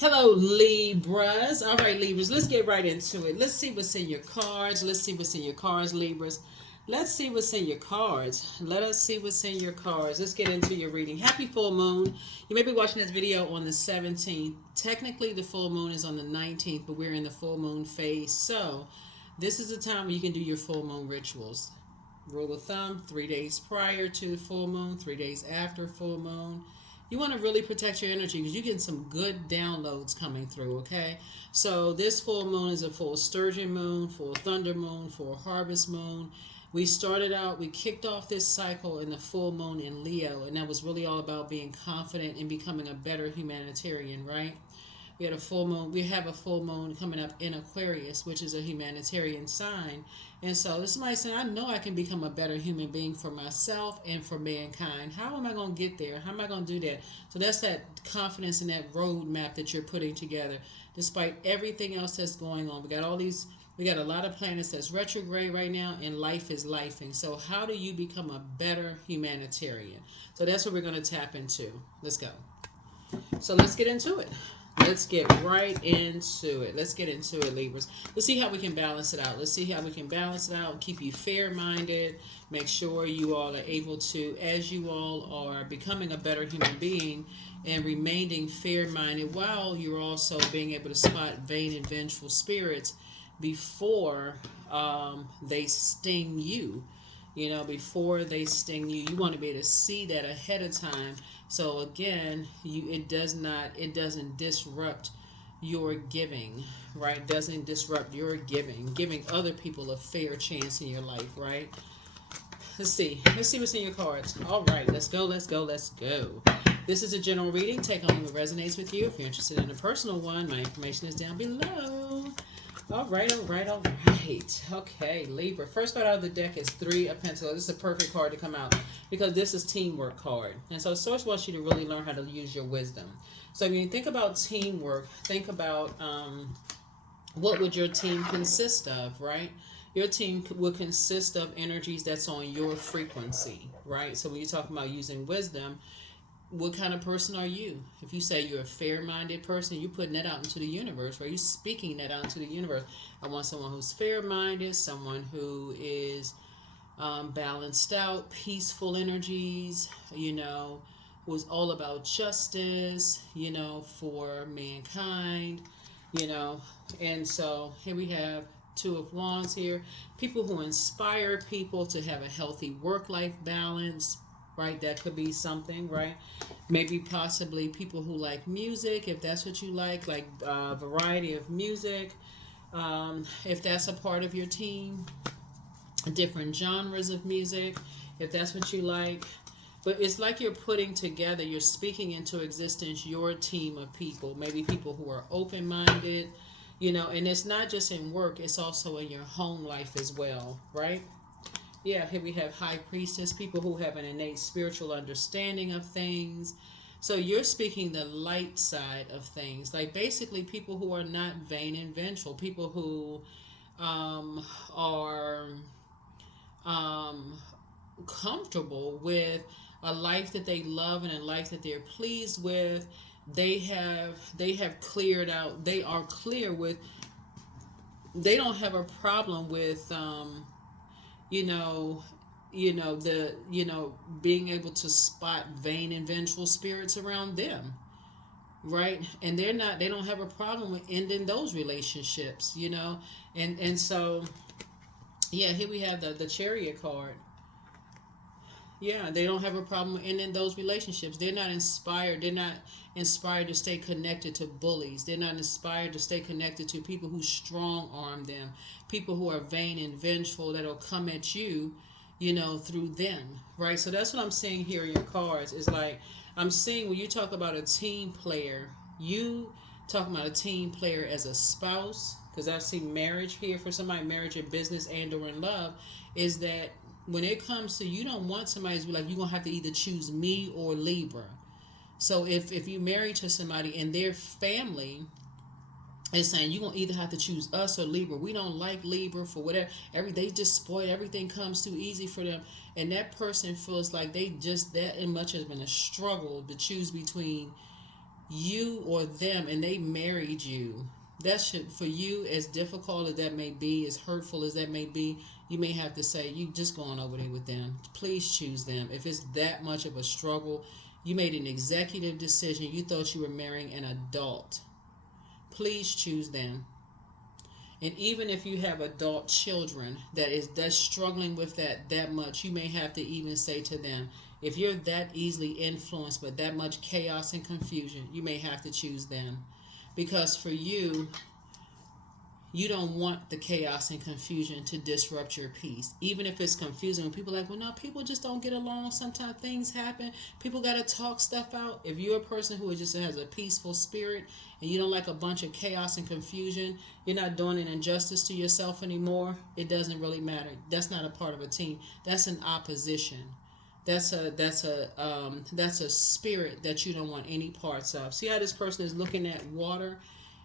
Hello, Libras. All right, Libras, let's get right into it. Let's see what's in your cards. Let's see what's in your cards, Libras. Let's see what's in your cards. Let us see what's in your cards. Let's get into your reading. Happy full moon. You may be watching this video on the 17th. Technically, the full moon is on the 19th, but we're in the full moon phase. So, this is the time where you can do your full moon rituals. Rule of thumb, 3 days prior to the full moon, 3 days after full moon. You want to really protect your energy because you're getting some good downloads coming through, okay? So this full moon is a full sturgeon moon, full thunder moon, full harvest moon. We kicked off this cycle in the full moon in Leo, and that was really all about being confident and becoming a better humanitarian, right? We have a full moon coming up in Aquarius, which is a humanitarian sign. And so this might say, I know I can become a better human being for myself and for mankind. How am I going to get there? How am I going to do that? So that's that confidence and that roadmap that you're putting together, despite everything else that's going on. We got a lot of planets that's retrograde right now, and life is lifing. So how do you become a better humanitarian? So that's what we're going to tap into. Let's go. So let's get into it. Let's get right into it. Let's get into it, Libras. Let's see how we can balance it out. Let's see how we can balance it out and keep you fair-minded. Make sure you all are able to, as you all are becoming a better human being and remaining fair-minded while you're also being able to spot vain and vengeful spirits before they sting you. Before they sting you, you want to be able to see that ahead of time. So again, it doesn't disrupt your giving, right? Doesn't disrupt your giving other people a fair chance in your life, right? Let's see what's in your cards. All right, let's go. This is a general reading. Take on what resonates with you. If you're interested in a personal one, my information is down below. All right. Okay, Libra. First card out of the deck is Three of Pentacles. This is a perfect card to come out because this is teamwork card. And so Source wants you to really learn how to use your wisdom. So when you think about teamwork, think about what would your team consist of, right? Your team will consist of energies that's on your frequency, right? So when you're talking about using wisdom, what kind of person are you? If you say you're a fair-minded person, you're putting that out into the universe, right? You're speaking that out into the universe. I want someone who's fair-minded, someone who is balanced out, peaceful energies, who's all about justice, for mankind, And so here we have Two of Wands here. People who inspire people to have a healthy work-life balance, right? That could be something, right? Maybe possibly people who like music, if that's what you like a variety of music. If that's a part of your team, different genres of music, if that's what you like. But it's like you're putting together, you're speaking into existence your team of people, maybe people who are open-minded, and it's not just in work, it's also in your home life as well, right? Yeah, here we have High Priestess, people who have an innate spiritual understanding of things. So you're speaking the light side of things, like basically people who are not vain and vengeful, people who are comfortable with a life that they love and a life that they're pleased with. They have cleared out. They are clear with. They don't have a problem with you know being able to spot vain and vengeful spirits around them, right? And they don't have a problem with ending those relationships, and so yeah, here we have the Chariot card. Yeah, they don't have a problem ending those relationships. They're not inspired to stay connected to bullies. They're not inspired to stay connected to people who strong arm them, people who are vain and vengeful that'll come at you, through them, right? So that's what I'm seeing here in your cards. Is like I'm seeing when you talk about a team player, you talking about a team player as a spouse, because I see marriage here for somebody, marriage in business and or in love, is that when it comes to, you don't want somebody to be like, you're going to have to either choose me or Libra. So if you marry to somebody and their family is saying you're going to either have to choose us or Libra. We don't like Libra for whatever. They just spoil, everything comes too easy for them. And that person feels like they just that much has been a struggle to choose between you or them, and they married you. That should, for you, as difficult as that may be, as hurtful as that may be, you may have to say, you just going over there with them. Please choose them. If it's that much of a struggle, you made an executive decision. You thought you were marrying an adult. Please choose them. And even if you have adult children that's struggling with that much, you may have to even say to them, if you're that easily influenced by that much chaos and confusion, you may have to choose them. Because for you, you don't want the chaos and confusion to disrupt your peace. Even if it's confusing, when people are like, well, no, people just don't get along. Sometimes things happen. People got to talk stuff out. If you're a person who just has a peaceful spirit and you don't like a bunch of chaos and confusion, you're not doing an injustice to yourself anymore. It doesn't really matter. That's not a part of a team. That's an opposition. That's a spirit that you don't want any parts of. See how this person is looking at water?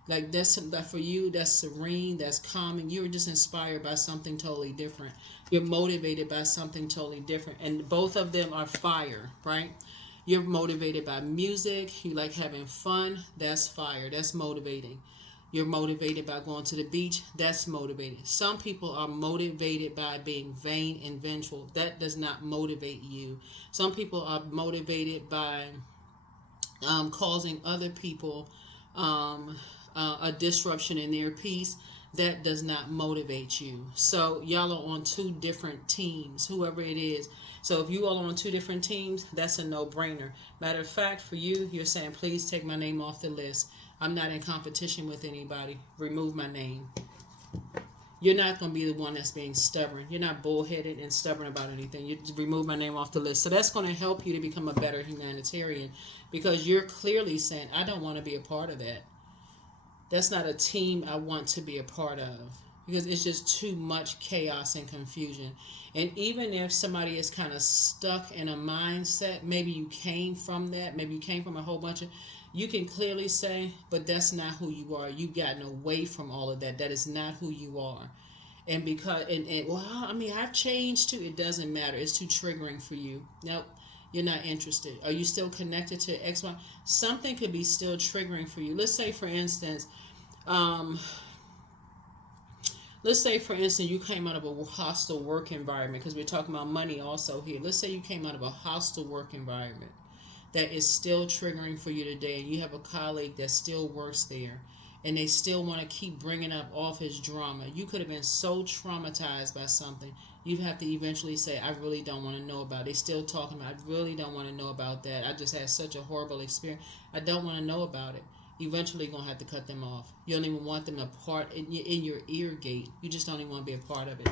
Like that for you, that's serene, that's calming. You're just inspired by something totally different. You're motivated by something totally different. And both of them are fire, right? You're motivated by music. You like having fun. That's fire. That's motivating. You're motivated by going to the beach. That's motivating. Some people are motivated by being vain and vengeful. That does not motivate you. Some people are motivated by causing other people a disruption in their peace. That does not motivate you. So y'all are on two different teams, whoever it is. So if you all are on two different teams, that's a no-brainer. Matter of fact, for you, you're saying, please take my name off the list. I'm not in competition with anybody. Remove my name. You're not going to be the one that's being stubborn. You're not bullheaded and stubborn about anything. You just remove my name off the list. So that's going to help you to become a better humanitarian, because you're clearly saying, I don't want to be a part of that. That's not a team I want to be a part of, because it's just too much chaos and confusion. And even if somebody is kind of stuck in a mindset, maybe you came from that, maybe you came from a whole bunch of, you can clearly say, but that's not who you are. You've gotten away from all of that. That is not who you are. And because, well, I mean, I've changed too. It doesn't matter. It's too triggering for you. Nope. You're not interested. Are you still connected to X, Y? Something could be still triggering for you. Let's say, for instance, you came out of a hostile work environment, because we're talking about money also here. Let's say you came out of a hostile work environment that is still triggering for you today, and you have a colleague that still works there, and they still want to keep bringing up office drama. You could have been so traumatized by something, you have to eventually say, I really don't want to know about it. They still talking about, I really don't want to know about that. I just had such a horrible experience. I don't want to know about it. Eventually you're going to have to cut them off. You don't even want them a part in your ear gate. You just don't even want to be a part of it.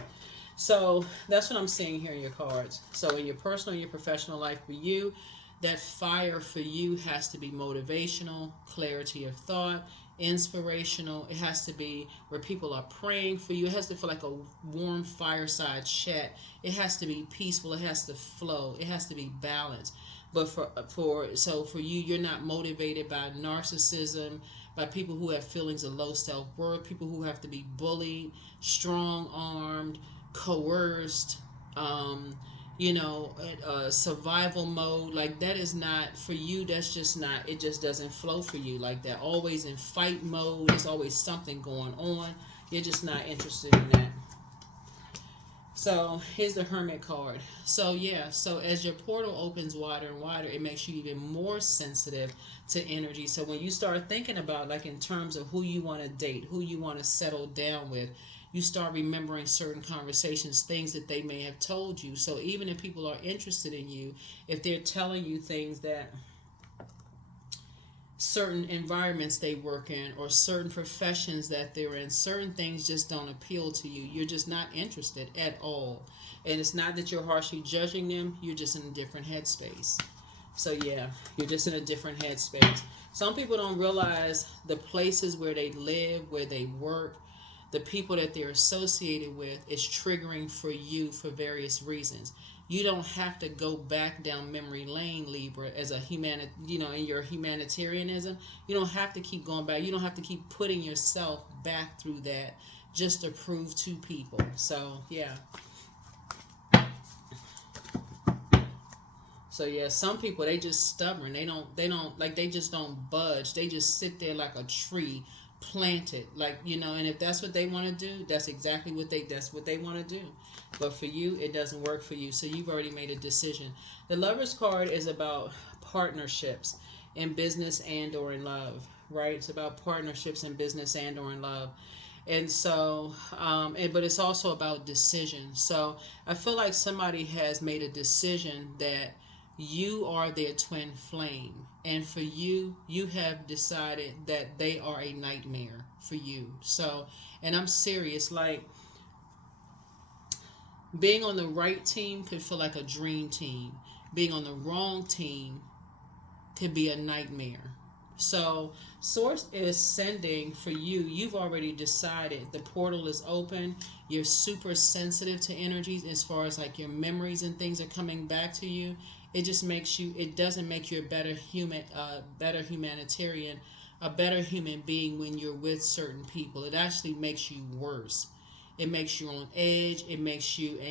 So that's what I'm seeing here in your cards. So in your personal and your professional life, for you, that fire for you has to be motivational, clarity of thought, inspirational. It has to be where people are praying for you. It has to feel like a warm fireside chat. It has to be peaceful. It has to flow. It has to be balanced. But for you, you're not motivated by narcissism, by people who have feelings of low self-worth, people who have to be bullied, strong-armed, coerced, survival mode. Like, that is not for you. That's just not, it just doesn't flow for you like that. Always in fight mode. There's always something going on. You're just not interested in that. So here's the Hermit card. So yeah, so as your portal opens wider and wider, it makes you even more sensitive to energy. So when you start thinking about, like, in terms of who you want to date, who you want to settle down with, you start remembering certain conversations, things that they may have told you. So even if people are interested in you, if they're telling you things that certain environments they work in, or certain professions that they're in, certain things just don't appeal to you. You're just not interested at all. And it's not that you're harshly judging them. You're just in a different headspace. So yeah, you're just in a different headspace. Some people don't realize the places where they live, where they work, the people that they're associated with is triggering for you for various reasons. You don't have to go back down memory lane, Libra, as a in your humanitarianism. You don't have to keep going back. You don't have to keep putting yourself back through that just to prove to people. So So yeah, some people, they just stubborn. They don't like, they just don't budge. They just sit there like a tree planted, like, and if that's what they want to do, that's what they want to do. But for you, it doesn't work for you. So you've already made a decision. The Lover's card is about partnerships in business and or in love, right? It's about partnerships in business and or in love. And so, but it's also about decision. So I feel like somebody has made a decision that you are their twin flame. And for you, you have decided that they are a nightmare for you. So, and I'm serious, like, being on the right team could feel like a dream team. Being on the wrong team could be a nightmare. So source is sending for you. You've already decided the portal is open. You're super sensitive to energies as far as like your memories and things are coming back to you. It just makes you, it doesn't make you a better human, better humanitarian, a better human being when you're with certain people. It actually makes you worse. It makes you on edge. It makes you,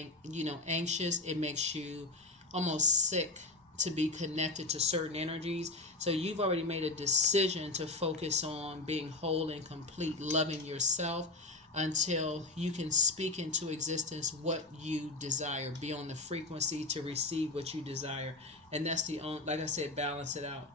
anxious. It makes you almost sick to be connected to certain energies. So you've already made a decision to focus on being whole and complete, loving yourself until you can speak into existence what you desire. Be on the frequency to receive what you desire. And that's the only, like I said, balance it out.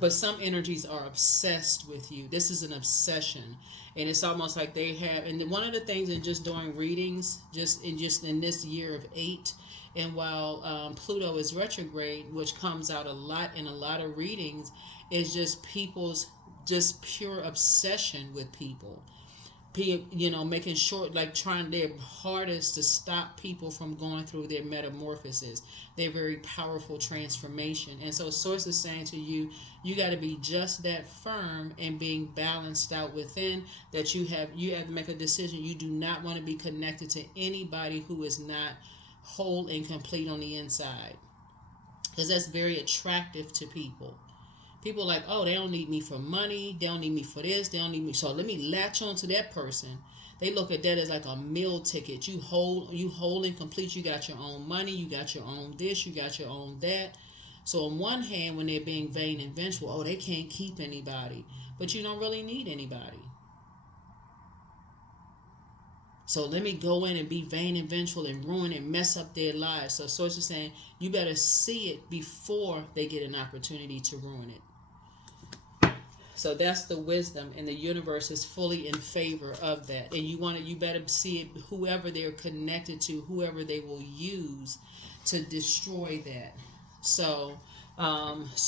But some energies are obsessed with you. This is an obsession, and it's almost like they have. And one of the things in just doing readings, just in this year of 8, and while Pluto is retrograde, which comes out a lot in a lot of readings, is just people's just pure obsession with people. Making sure, like, trying their hardest to stop people from going through their metamorphosis, their very powerful transformation. And so source is saying to you, you got to be just that firm and being balanced out within, that you have to make a decision. You do not want to be connected to anybody who is not whole and complete on the inside, because that's very attractive to people. People are like, oh, they don't need me for money. They don't need me for this. They don't need me. So let me latch on to that person. They look at that as like a meal ticket. You whole and complete. You got your own money. You got your own this. You got your own that. So on one hand, when they're being vain and vengeful, oh, they can't keep anybody. But you don't really need anybody. So let me go in and be vain and vengeful and ruin and mess up their lives. So source is saying you better see it before they get an opportunity to ruin it. So that's the wisdom, and the universe is fully in favor of that. And you better see it, whoever they're connected to, whoever they will use to destroy that. So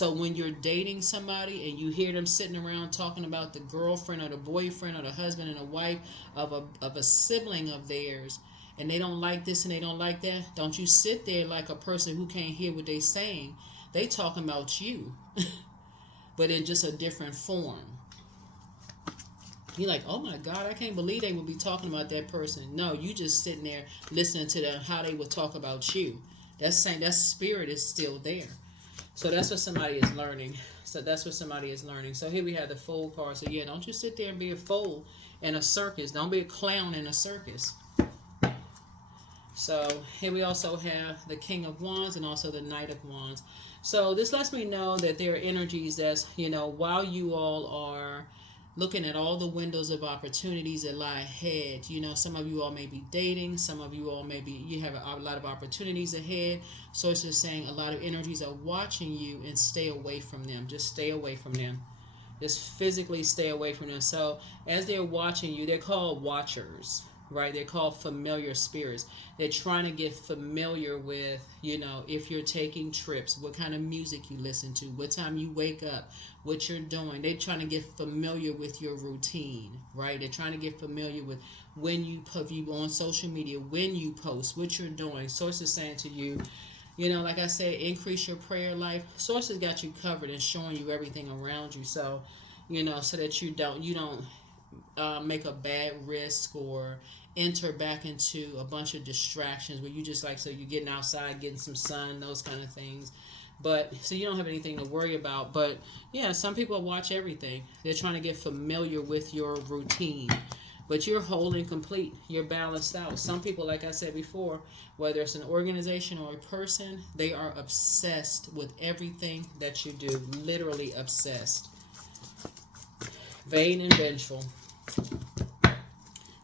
when you're dating somebody and you hear them sitting around talking about the girlfriend or the boyfriend or the husband and the wife of a sibling of theirs, and they don't like this and they don't like that, don't you sit there like a person who can't hear what they're saying. They talking about you. But in just a different form. You're like, oh my God, I can't believe they would be talking about that person. No, you just sitting there listening to them, how they would talk about you. That's saying that spirit is still there. So that's what somebody is learning. So here we have the Fool card. So yeah, don't you sit there and be a fool in a circus. Don't be a clown in a circus. So here we also have the King of Wands and also the Knight of Wands. So this lets me know that there are energies that's, while you all are looking at all the windows of opportunities that lie ahead, some of you all may be dating, some of you all you have a lot of opportunities ahead. So it's just saying a lot of energies are watching you, and stay away from them. Just stay away from them. Just physically stay away from them. So as they're watching you, they're called watchers. Right? They're called familiar spirits. They're trying to get familiar with, if you're taking trips, what kind of music you listen to, what time you wake up, what you're doing. They're trying to get familiar with your routine, right? They're trying to get familiar with when you on social media, when you post, what you're doing. Source is saying to you, like I said, increase your prayer life. Source has got you covered and showing you everything around you. So, so that you don't make a bad risk or enter back into a bunch of distractions where you just so you're getting outside, getting some sun, those kind of things. But so you don't have anything to worry about. But yeah, some people watch everything. They're trying to get familiar with your routine. But you're whole and complete. You're balanced out. Some people, like I said before, whether it's an organization or a person, they are obsessed with everything that you do. Literally obsessed. Vain and vengeful.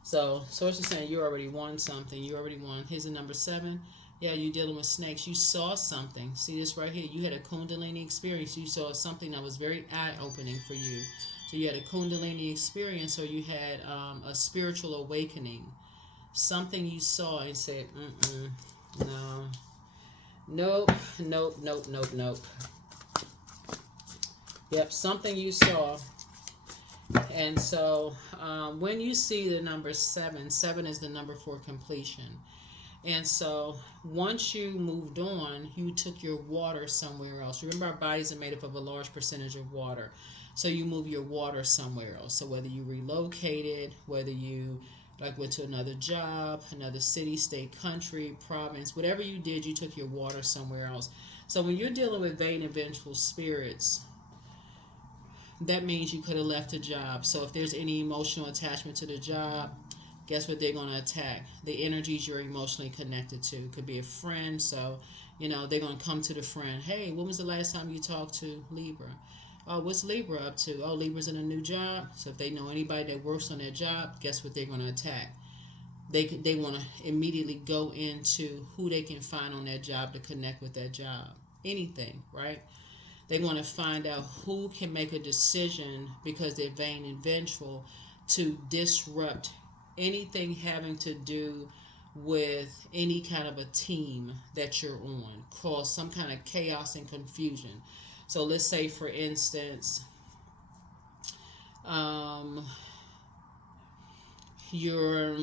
So, source is saying you already won something. You already won. Here's the number 7. Yeah, you're dealing with snakes. You saw something. See this right here? You had a Kundalini experience. You saw something that was very eye-opening for you. So you had a Kundalini experience, or you had a spiritual awakening. Something you saw and said, no. Nope, nope, nope, nope, nope. Yep, something you saw. And so when you see the number 7, 7 is the number for completion. And so once you moved on, you took your water somewhere else. Remember, our bodies are made up of a large percentage of water. So you move your water somewhere else. So whether you relocated, whether you went to another job, another city, state, country, province, whatever you did, you took your water somewhere else. So when you're dealing with vain and vengeful spirits, that means you could have left a job. So if there's any emotional attachment to the job, guess what they're going to attack? The energies you're emotionally connected to. It could be a friend, so, they're going to come to the friend. Hey, when was the last time you talked to Libra? Oh, what's Libra up to? Oh, Libra's in a new job. So if they know anybody that works on that job, guess what they're going to attack? They want to immediately go into who they can find on that job to connect with that job. Anything, right? They want to find out who can make a decision because they're vain and vengeful to disrupt anything having to do with any kind of a team that you're on. Cause some kind of chaos and confusion. So let's say, for instance, you're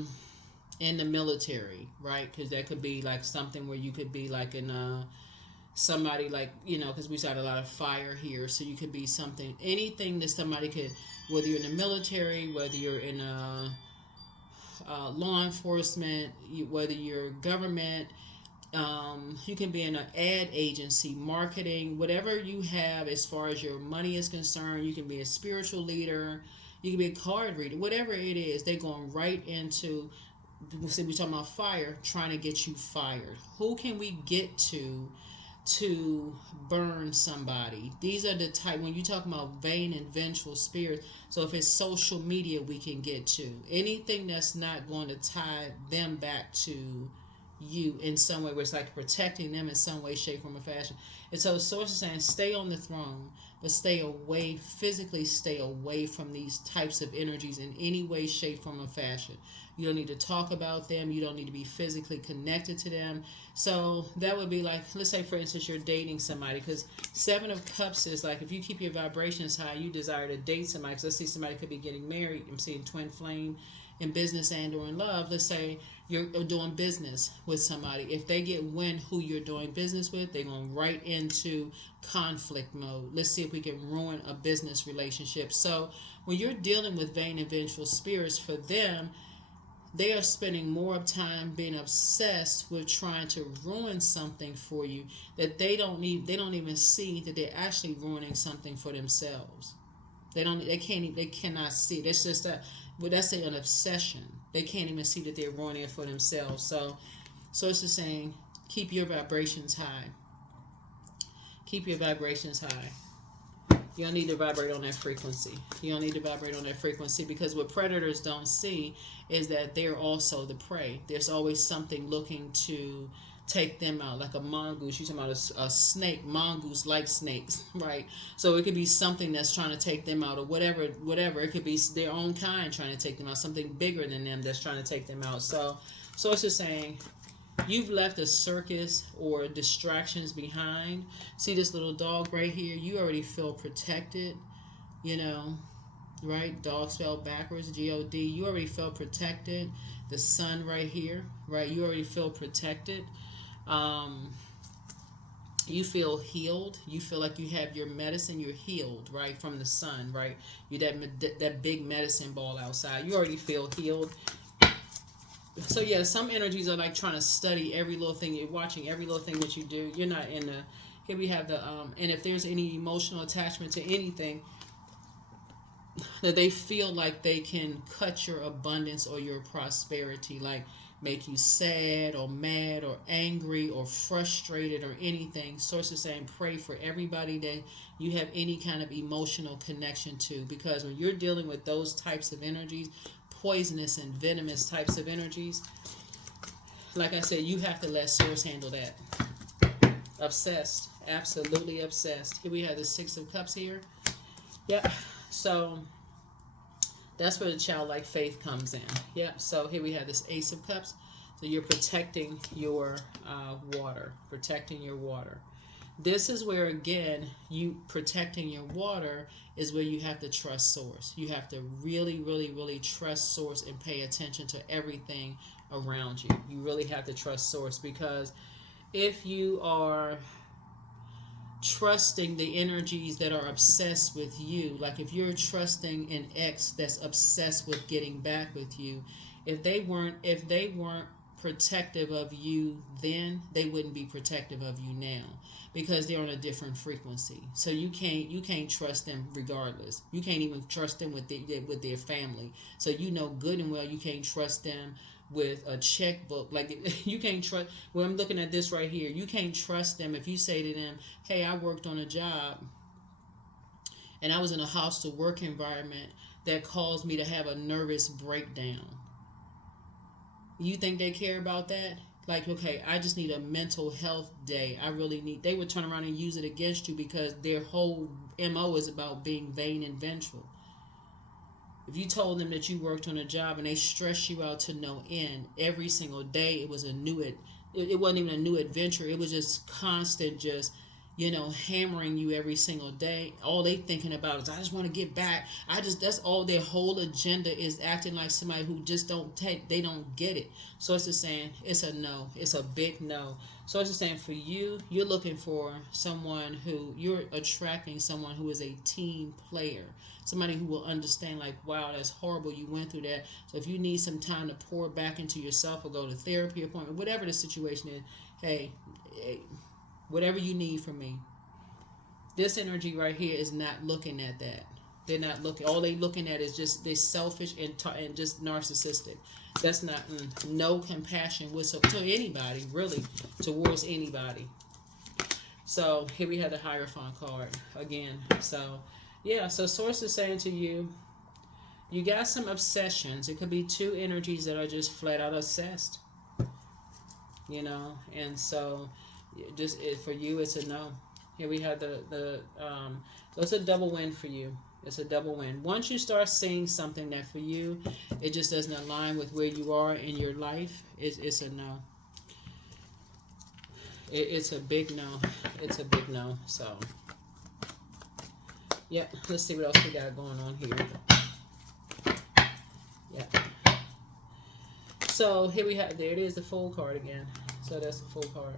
in the military, right? Because that could be like something where you could be like in somebody because we got a lot of fire here, so you could be something, anything that somebody could, whether you're in the military, whether you're in law enforcement, whether you're government, you can be in an ad agency, marketing, whatever you have as far as your money is concerned. You can be a spiritual leader, you can be a card reader, whatever it is. They're going right into, we're talking about fire, trying to get you fired. Who can we get to burn somebody? These are the type, when you talk about vain and vengeful spirits. So if it's social media, we can get to anything that's not going to tie them back to you in some way, where it's like protecting them in some way, shape, form, or fashion. And so source is saying stay on the throne, but stay away, physically stay away from these types of energies in any way, shape, form, or fashion. You don't need to talk about them. You don't need to be physically connected to them. So that would be like, let's say, for instance, you're dating somebody, because 7 of Cups is like, if you keep your vibrations high, you desire to date somebody. Because let's see, somebody could be getting married. I'm seeing twin flame in business and or in love. Let's say you're doing business with somebody. If they get wind who you're doing business with, they're going right into conflict mode. Let's see if we can ruin a business relationship. So when you're dealing with vain and vengeful spirits, for them, they are spending more time being obsessed with trying to ruin something for you, that they don't even see that they're actually ruining something for themselves. They cannot see. That's just that's an obsession. They can't even see that they're ruining it for themselves. So it's just saying, keep your vibrations high. Keep your vibrations high. You don't need to vibrate on that frequency. You don't need to vibrate on that frequency, because what predators don't see is that they're also the prey. There's always something looking to take them out, like a mongoose. You're talking about a snake. Mongoose like snakes, right? So it could be something that's trying to take them out, or whatever. It could be their own kind trying to take them out, something bigger than them that's trying to take them out. So it's just saying, you've left a circus or distractions behind. See this little dog right here? You already feel protected, right? Dog spelled backwards, God. You already feel protected. The sun right here, right? You already feel protected. You feel healed. You feel like you have your medicine. You're healed, right, from the sun, right? You that big medicine ball outside. You already feel healed. So yeah, some energies are like trying to study every little thing. You're watching every little thing that you do. You're not in the. Here we have the and if there's any emotional attachment to anything, that they feel like they can cut your abundance or your prosperity, like make you sad or mad or angry or frustrated or anything. Source is saying pray for everybody that you have any kind of emotional connection to, because when you're dealing with those types of energies, poisonous and venomous types of energies, like I said, you have to let source handle that. Obsessed, absolutely obsessed. Here we have the Six of Cups here. Yep. So that's where the childlike faith comes in. Yep. So here we have this Ace of Cups. So you're protecting your water, protecting your water. This is where, again, you protecting your water is where you have to trust source. You have to really, really, really trust source and pay attention to everything around you. You really have to trust source, because if you are trusting the energies that are obsessed with you, like if you're trusting an ex that's obsessed with getting back with you, if they weren't protective of you then, they wouldn't be protective of you now, because they're on a different frequency. So you can't trust them regardless. You can't even trust them with their family. So you know good and well you can't trust them with a checkbook. Like, you can't trust. Well, I'm looking at this right here. You can't trust them if you say to them, hey, I worked on a job and I was in a hostile work environment that caused me to have a nervous breakdown. You think they care about that? Like, okay, I just need a mental health day. They would turn around and use it against you, because their whole MO is about being vain and vengeful. If you told them that you worked on a job and they stressed you out to no end every single day, it was it wasn't even a new adventure. It was just constant, just, hammering you every single day. All they thinking about is, I just want to get back. That's all their whole agenda is, acting like somebody who just they don't get it. So it's just saying, it's a no. It's a big no. So it's just saying, for you, you're looking for you're attracting someone who is a team player. Somebody who will understand, like, wow, that's horrible, you went through that. So if you need some time to pour back into yourself or go to therapy appointment, whatever the situation is, hey, whatever you need from me. This energy right here is not looking at that. They're not looking. All they looking at is just they're selfish and just narcissistic. That's not no compassion to anybody, really, towards anybody. So here we have the Hierophant card again. So yeah, so source is saying to you, you got some obsessions. It could be two energies that are just flat out obsessed. And so for you, it's a no. Here we have so it's a double win for you. It's a double win. Once you start seeing something that for you, it just doesn't align with where you are in your life, it's a no. It's a big no. It's a big no. So, yeah, let's see what else we got going on here. Yeah. So here we have, there it is, the Fool card again. So that's the Fool card.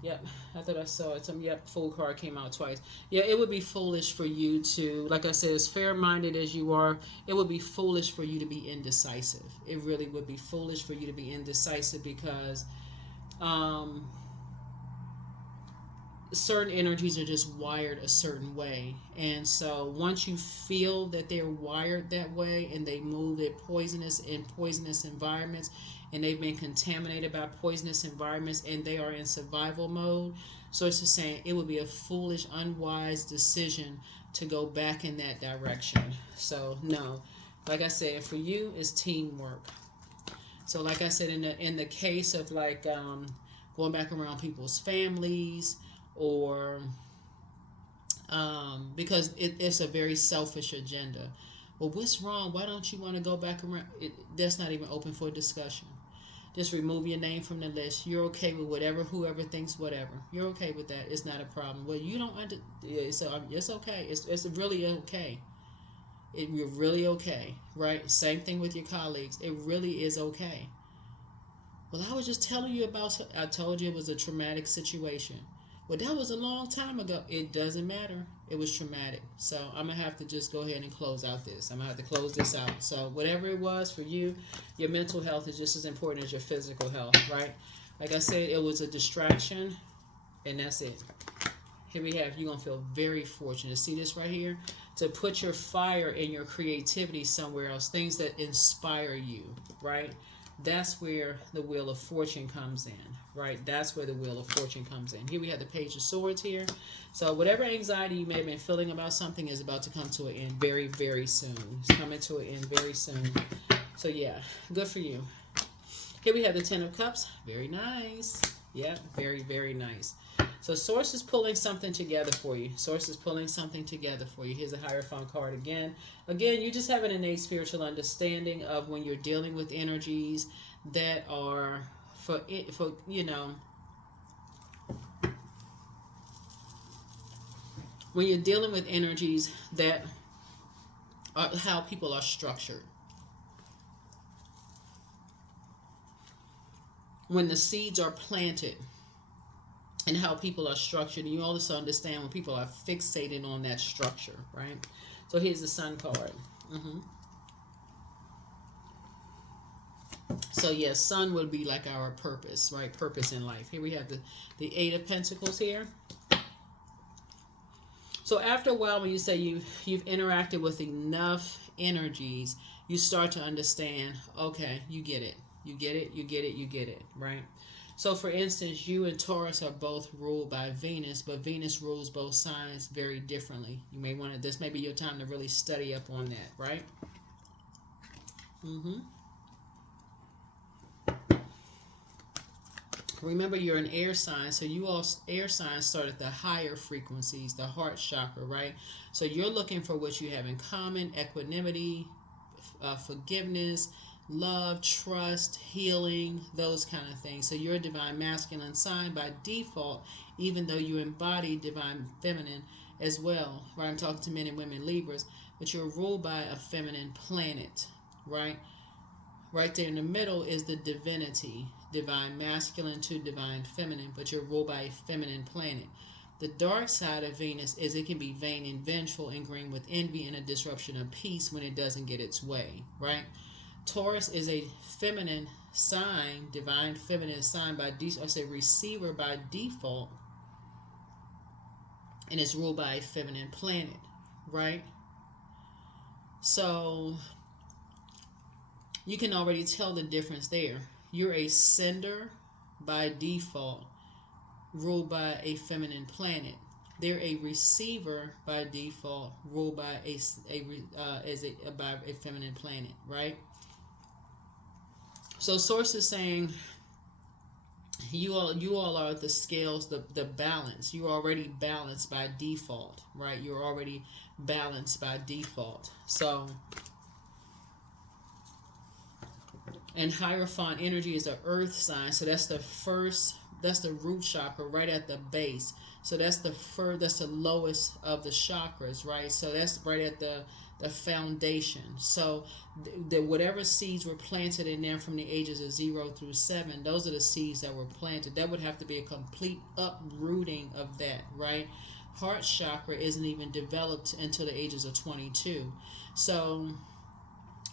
Yep, I thought I saw it. Fool card came out twice. Yeah, it would be foolish for you to, like I said, as fair-minded as you are, it would be foolish for you to be indecisive. It really would be foolish for you to be indecisive, because certain energies are just wired a certain way. And so once you feel that they're wired that way and they move in poisonous environments, and they've been contaminated by poisonous environments, and they are in survival mode, so it's just saying it would be a foolish, unwise decision to go back in that direction. So no, like I said, for you, it's teamwork. So like I said, in the case of like going back around people's families, or because it's a very selfish agenda. Well, what's wrong? Why don't you want to go back around? That's not even open for discussion. Just remove your name from the list. You're okay with whoever thinks whatever. You're okay with that. It's not a problem. Well, you don't it's okay. It's really okay. You're really okay, right? Same thing with your colleagues. It really is okay. Well, I was just telling you I told you it was a traumatic situation. Well, that was a long time ago. It doesn't matter. It was traumatic. So I'm going to have to just go ahead and close out this. I'm going to have to close this out. So whatever it was for you, your mental health is just as important as your physical health, right? Like I said, it was a distraction, and that's it. Here we have, you're going to feel very fortunate. See this right here? to put your fire and your creativity somewhere else, things that inspire you, right? That's where the Wheel of Fortune comes in, right? That's where the Wheel of Fortune comes in. Here we have the Page of Swords here. So whatever anxiety you may have been feeling about something is about to come to an end very, very soon. It's coming to an end very soon. So yeah, good for you. Here we have the Ten of Cups. Very nice. Yeah, very, very nice. So Source is pulling something together for you. Source is pulling something together for you. Here's a Hierophant card again. Again, you just have an innate spiritual understanding of when you're dealing with energies that are for you know, when you're dealing with energies that are how people are structured. When the seeds are planted and how people are structured, and you also understand when people are fixated on that structure, right? So here's the Sun card. So yes, Sun would be like our purpose, right? Purpose in life. Here we have the Eight of Pentacles here. So after a while, when you say you've interacted with enough energies, you start to understand, okay, you get it. You get it, you get it, you get it, right? So for instance, you and Taurus are both ruled by Venus, but Venus rules both signs very differently. You may want to, this may be your time to really study up on that, right? Remember, you're an air sign, so you all air signs start at the higher frequencies, the heart chakra, right? So you're looking for what you have in common: equanimity, forgiveness, love, trust, healing, those kind of things. So you're a divine masculine sign by default, even though you embody divine feminine as well, right? I'm talking to men and women Libras, but you're ruled by a feminine planet, right? Right there in the middle is the divinity, divine masculine to divine feminine, but you're ruled by a feminine planet. The dark side of Venus is it can be vain and vengeful and green with envy and a disruption of peace when it doesn't get its way, right? Taurus is a feminine sign, divine feminine sign by default, I say receiver by default, and it's ruled by a feminine planet, right? So you can already tell the difference there. You're a sender by default, ruled by a feminine planet. They're a receiver by default, ruled by by a feminine planet, right? So Source is saying you all are the scales, the balance. You're already balanced by default, right? You're already balanced by default. So, and Hierophant energy is an earth sign, so that's the root chakra right at the base. So that's the lowest of the chakras, right? So that's right at the foundation. So the whatever seeds were planted in there from the ages of 0 through 7, those are the seeds that were planted. That would have to be a complete uprooting of that, right? Heart chakra isn't even developed until the ages of 22. So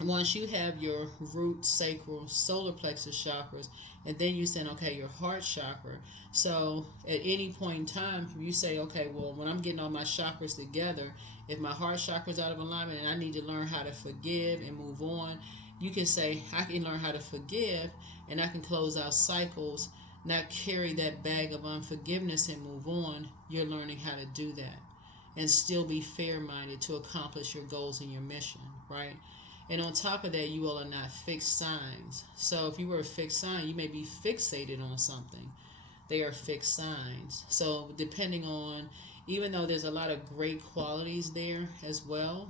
once you have your root, sacral, solar plexus chakras, and then you say, okay, your heart chakra. So at any point in time, you say, okay, well, when I'm getting all my chakras together, if my heart chakra is out of alignment and I need to learn how to forgive and move on, you can say, I can learn how to forgive and I can close out cycles, not carry that bag of unforgiveness and move on. You're learning how to do that and still be fair-minded to accomplish your goals and your mission, right? And on top of that, you all are not fixed signs. So if you were a fixed sign, you may be fixated on something. They are fixed signs. So depending on, even though there's a lot of great qualities there as well,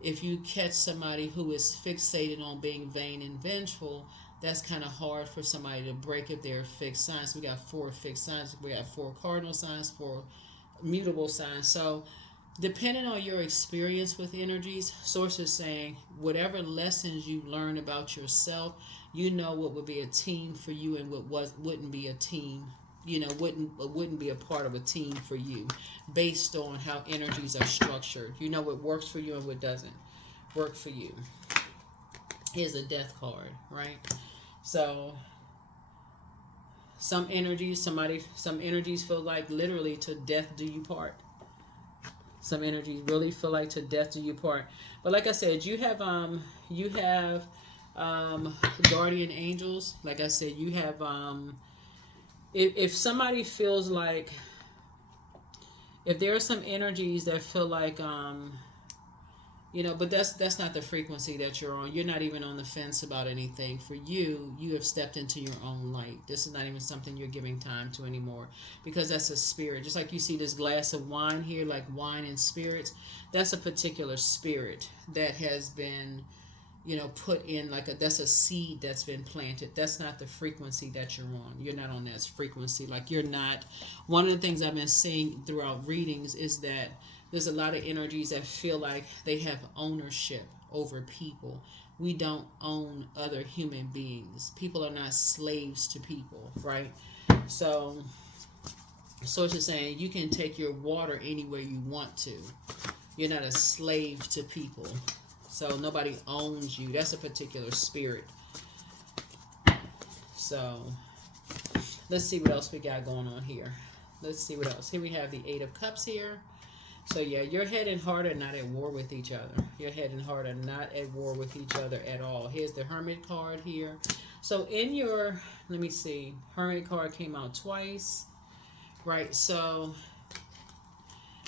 if you catch somebody who is fixated on being vain and vengeful, that's kind of hard for somebody to break if they're fixed signs. We got 4 fixed signs. We got 4 cardinal signs, 4 mutable signs. So depending on your experience with energies, Source is saying whatever lessons you learn about yourself, you know what would be a team for you and what wouldn't be a team, wouldn't be a part of a team for you, based on how energies are structured. You know what works for you and what doesn't work for you. Here's a Death card, right? So some energies feel like literally to death do you part. Some energies really feel like to death do you part. But like I said, you have guardian angels. Like I said, you have if somebody feels like, if there are some energies that feel like but that's not the frequency that you're on. You're not even on the fence about anything. For you, you have stepped into your own light. This is not even something you're giving time to anymore, because that's a spirit. Just like you see this glass of wine here, like wine and spirits, that's a particular spirit that has been, put in, that's a seed that's been planted. That's not the frequency that you're on. You're not on that frequency. Like, you're not. One of the things I've been seeing throughout readings is that there's a lot of energies that feel like they have ownership over people. We don't own other human beings. People are not slaves to people, right? So it's just saying you can take your water anywhere you want to. You're not a slave to people. So nobody owns you. That's a particular spirit. So let's see what else we got going on here. Let's see what else. Here we have the Eight of Cups here. So yeah, your head and heart are not at war with each other. Your head and heart are not at war with each other at all. Here's the Hermit card here. So in your, let me see, Hermit card came out twice, right? So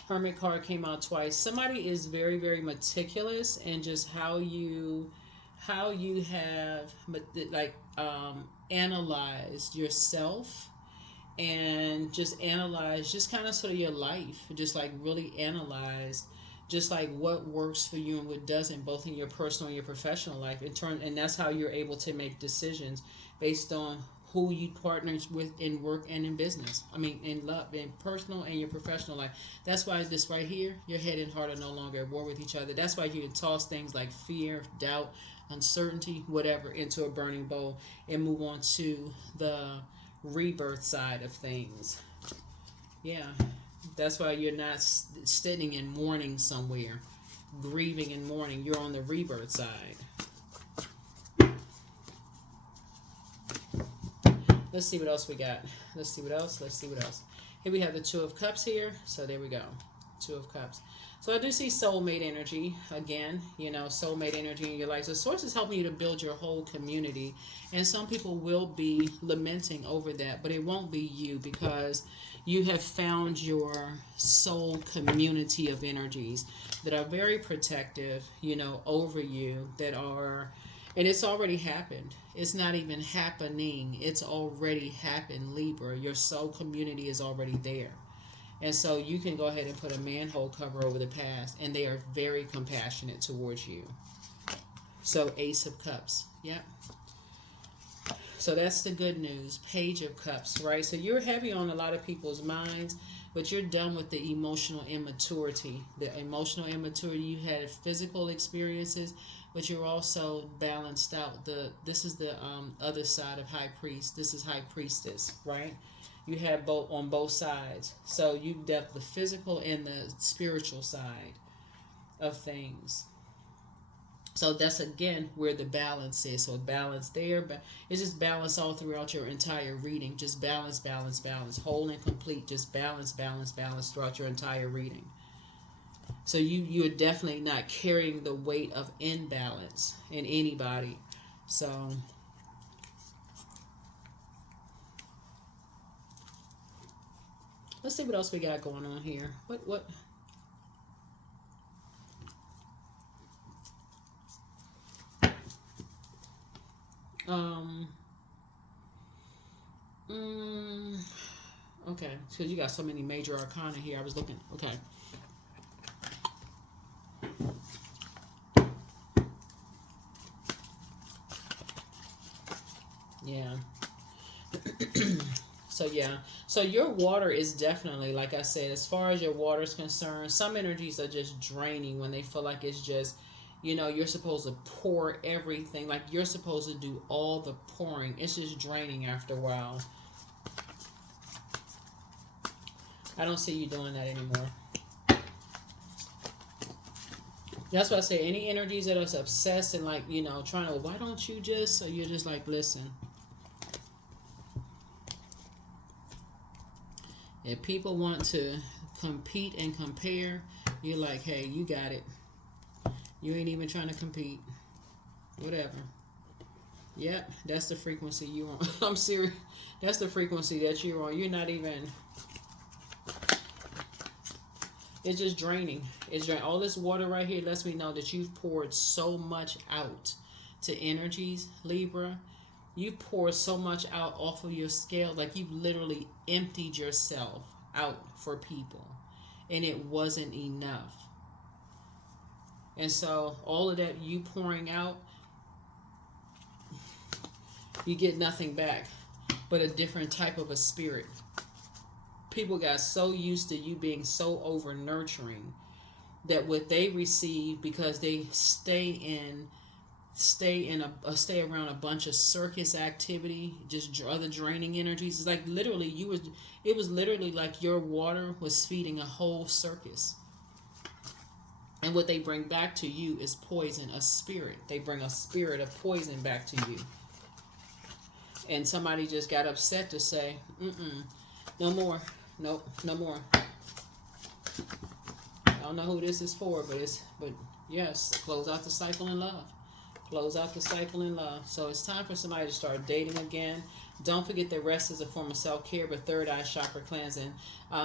Hermit card came out twice. Somebody is very, very meticulous in just how you have analyzed yourself, and just analyze, just kind of sort of your life, just like really analyze, just like what works for you and what doesn't, both in your personal and your professional life. And that's how you're able to make decisions based on who you partner with in work and in business. I mean, in love, in personal and your professional life. That's why this right here, your head and heart are no longer at war with each other. That's why you can toss things like fear, doubt, uncertainty, whatever, into a burning bowl and move on to the rebirth side of things. Yeah, that's why you're not sitting in mourning somewhere, grieving and mourning. You're on the rebirth side. Let's see what else we got. Let's see what else. Here we have the Two of Cups here. So there we go. Two of Cups. So I do see soulmate energy again, soulmate energy in your life. So source is helping you to build your whole community. And some people will be lamenting over that, but it won't be you, because you have found your soul community of energies that are very protective, over you, that are, and it's already happened. It's not even happening. It's already happened, Libra. Your soul community is already there. And so you can go ahead and put a manhole cover over the past, and they are very compassionate towards you. So Ace of Cups. Yep. So that's the good news. Page of Cups, right? So you're heavy on a lot of people's minds, but you're done with the emotional immaturity. The emotional immaturity, you had physical experiences, but you're also balanced out. This is the other side of High Priest. This is High Priestess, right? You have both on both sides. So you dealt the physical and the spiritual side of things. So that's again where the balance is. So balance there, but it's just balance all throughout your entire reading. Just balance, balance, balance, whole and complete. Just balance, balance, balance throughout your entire reading. So you're definitely not carrying the weight of imbalance in anybody. So let's see what else we got going on here. What? Okay, because you got so many major arcana here. I was looking. Okay. Yeah. So yeah, so your water is definitely, like I said, as far as your water is concerned, some energies are just draining when they feel like it's just, you're supposed to pour everything, like you're supposed to do all the pouring. It's just draining after a while. I don't see you doing that anymore. That's why I say any energies that are obsessed and like, trying to, why don't you just, so you're just like, listen. If people want to compete and compare, You're like, hey, you got it. You ain't even trying to compete. Whatever. Yep, that's the frequency you're on. I'm serious. That's the frequency that you're on. You're not even... It's just draining. It's draining. All this water right here lets me know that you've poured so much out to energies, Libra. You poured so much out off of your scale. Like you've literally emptied yourself out for people. And it wasn't enough. And so all of that you pouring out, you get nothing back but a different type of a spirit. People got so used to you being so over nurturing that what they receive, because they stay around a bunch of circus activity, just other draining energies. It's like literally it was literally like your water was feeding a whole circus. And what they bring back to you is poison, a spirit. They bring a spirit of poison back to you. And somebody just got upset to say, no more. Nope, no more. I don't know who this is for, but yes, close out the cycle in love. Close out the cycle in love. So it's time for somebody to start dating again. Don't forget that rest is a form of self-care, but third eye chakra cleansing.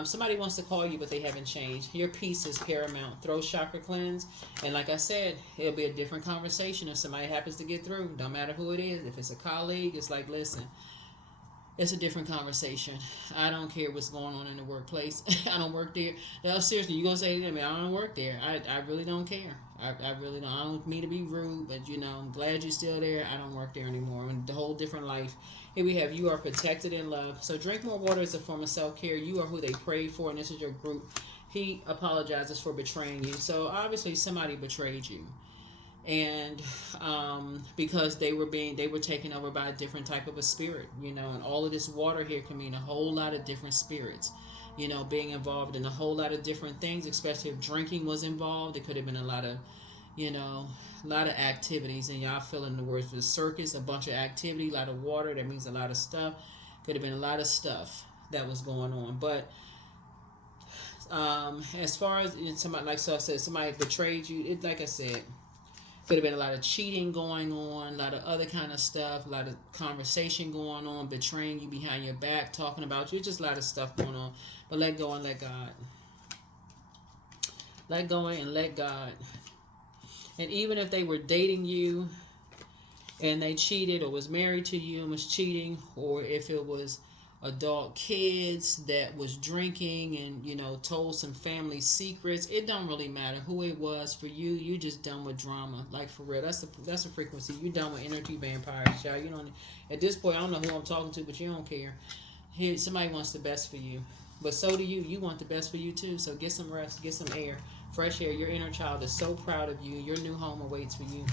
Somebody wants to call you, but they haven't changed. Your peace is paramount. Throat chakra cleanse. And like I said, it'll be a different conversation if somebody happens to get through. Don't matter who it is. If it's a colleague, it's like, listen, it's a different conversation. I don't care what's going on in the workplace. I don't work there. No, seriously, you gonna say to me, I don't work there. I really don't care. I really don't. I don't mean to be rude, but I'm glad you're still there. I don't work there anymore. And the whole different life. Here we have, you are protected in love. So drink more water is a form of self-care. You are who they prayed for, and this is your group. He apologizes for betraying you. So obviously somebody betrayed you. And because they were taken over by a different type of a spirit, and all of this water here can mean a whole lot of different spirits, being involved in a whole lot of different things, especially if drinking was involved. It could have been a lot of activities, and y'all feeling the words for the circus, a bunch of activity, a lot of water, that means a lot of stuff. Could have been a lot of stuff that was going on. But as far as somebody, like so I said, somebody betrayed you, like I said, could have been a lot of cheating going on, a lot of other kind of stuff, a lot of conversation going on, betraying you behind your back, talking about you, just a lot of stuff going on. But let go and let God. Let go and let God. And even if they were dating you and they cheated, or was married to you and was cheating, or if it was adult kids that was drinking and told some family secrets, it don't really matter who it was. For you, you just done with drama. Like, for real, that's a frequency. You done with energy vampires, y'all. You don't, at this point, I don't know who I'm talking to, but you don't care. Here, somebody wants the best for you, but so do you. You want the best for you too. So get some rest, get some air, fresh air. Your inner child is so proud of you. Your new home awaits for you.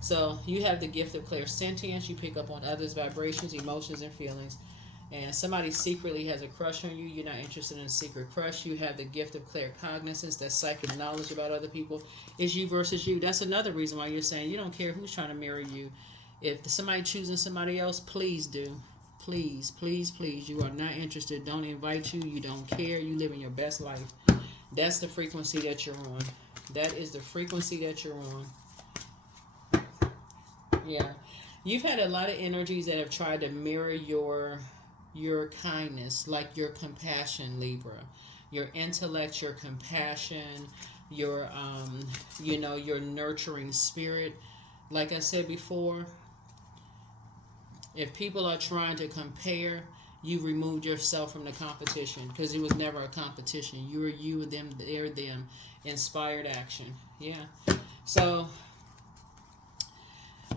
So you have the gift of clairsentience. You pick up on others' vibrations, emotions, and feelings. And somebody secretly has a crush on you. You're not interested in a secret crush. You have the gift of claircognizance, that psychic knowledge about other people. It's you versus you. That's another reason why you're saying you don't care who's trying to marry you. If somebody choosing somebody else, please do. Please, please, please. You are not interested. Don't invite you. You don't care. You living your best life. That's the frequency that you're on. That is the frequency that you're on. Yeah. You've had a lot of energies that have tried to mirror your kindness, like your compassion, Libra, your intellect, your compassion, your your nurturing spirit. Like I said before, if people are trying to compare, you removed yourself from the competition, because it was never a competition. You were you, them, they're them. Inspired action. Yeah. So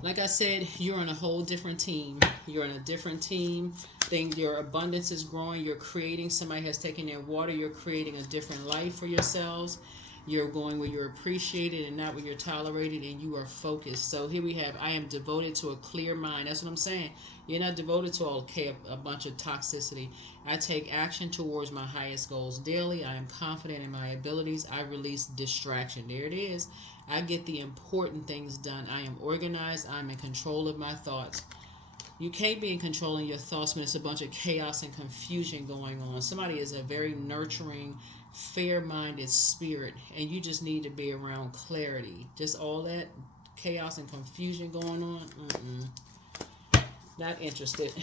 like I said, you're on a whole different team. You're on a different team. Your abundance is growing. You're creating. Somebody has taken their water. You're creating a different life for yourselves. You're going where you're appreciated and not where you're tolerated, and you are focused. So here we have, I am devoted to a clear mind. That's what I'm saying. You're not devoted to a bunch of toxicity. I take action towards my highest goals daily. I am confident in my abilities. I release distraction. There it is. I get the important things done. I am organized. I'm in control of my thoughts. You can't be in control of your thoughts when it's a bunch of chaos and confusion going on. Somebody is a very nurturing, fair-minded spirit, and you just need to be around clarity. Just all that chaos and confusion going on, not interested.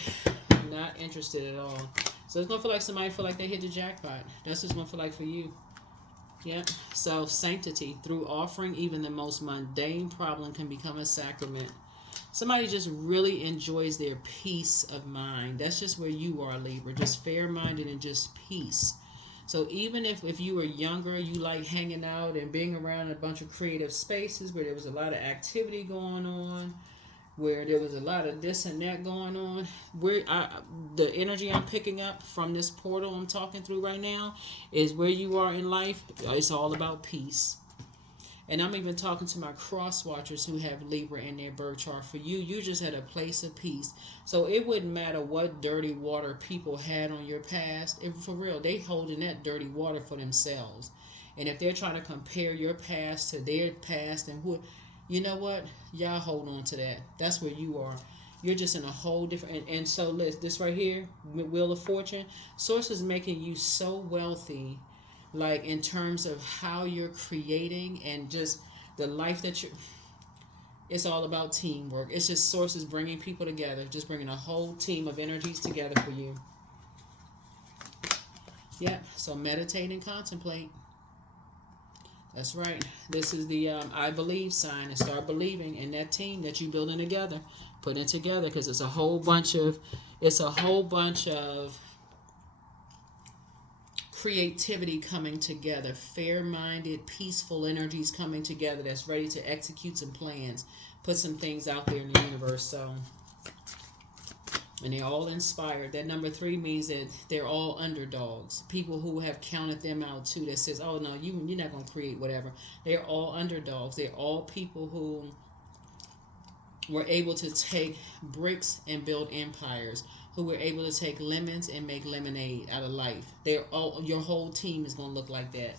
Not interested at all. So it's going to feel like somebody feel like they hit the jackpot. That's what's going to feel like for you. Yeah. So sanctity. Through offering, even the most mundane problem can become a sacrament. Somebody just really enjoys their peace of mind. That's just where you are, Libra. Just fair-minded and just peace. So even if you were younger, you like hanging out and being around a bunch of creative spaces where there was a lot of activity going on, where there was a lot of this and that going on, the energy I'm picking up from this portal I'm talking through right now is where you are in life. It's all about peace. And I'm even talking to my cross watchers who have Libra in their birth chart. For you, you just had a place of peace. So it wouldn't matter what dirty water people had on your past. For real, they holding that dirty water for themselves. And if they're trying to compare your past to their past, and you know what? Y'all hold on to that. That's where you are. You're just in a whole different... And so this right here, Wheel of Fortune, Source is making you so wealthy, like in terms of how you're creating and just the life that you're... It's all about teamwork. It's just Source is bringing people together, just bringing a whole team of energies together for you. Yeah, so meditate and contemplate. That's right. This is the I believe sign, and start believing in that team that you're building together. Put it together, because it's a whole bunch of creativity coming together, fair-minded, peaceful energies coming together that's ready to execute some plans, put some things out there in the universe. So, and they're all inspired. That number 3 means that they're all underdogs. People who have counted them out too, that says, oh no, you're not going to create whatever. They're all underdogs. They're all people who were able to take bricks and build empires, who were able to take lemons and make lemonade out of life. They're all, your whole team is going to look like that.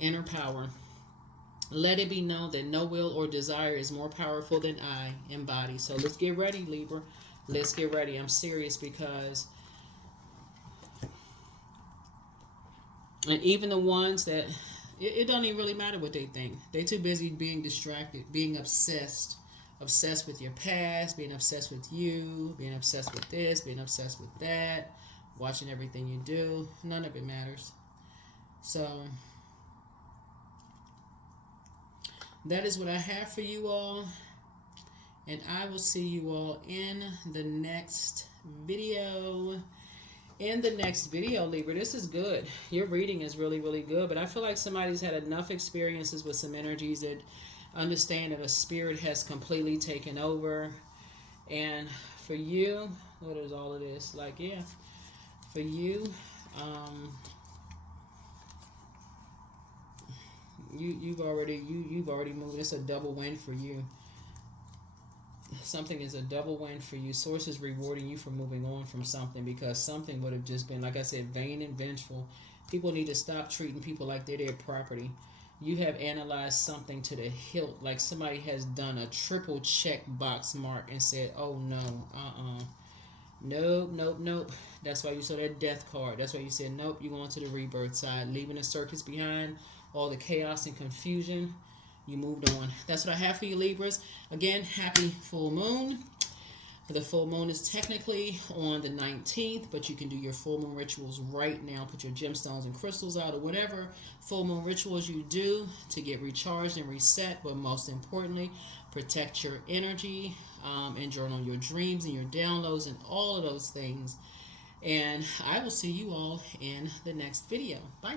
Inner power. Let it be known that no will or desire is more powerful than I embody. So let's get ready, Libra. Let's get ready. I'm serious, because and even the ones that it don't even really matter what they think. They too busy being distracted, being obsessed with your past, being obsessed with you, being obsessed with this, being obsessed with that, watching everything you do. None of it matters. So that is what I have for you all. And I will see you all in the next video. In the next video, Libra, this is good. Your reading is really, really good. But I feel like somebody's had enough experiences with some energies that understand that a spirit has completely taken over. And for you, what is all of this? Like, yeah, for you, you've already moved. It's a double win for you. Something is a double win for you. Source is rewarding you for moving on from something, because something would have just been, like I said, vain and vengeful. People need to stop treating people like they're their property. You have analyzed something to the hilt, like somebody has done a triple check box mark and said, oh no, nope. That's why you saw that death card. That's why you said, nope, you're going to the rebirth side, leaving the circus behind, all the chaos and confusion. You moved on. That's what I have for you, Libras. Again, happy full moon. The full moon is technically on the 19th, but you can do your full moon rituals right now. Put your gemstones and crystals out, or whatever full moon rituals you do to get recharged and reset. But most importantly, protect your energy and journal your dreams and your downloads and all of those things. And I will see you all in the next video. Bye.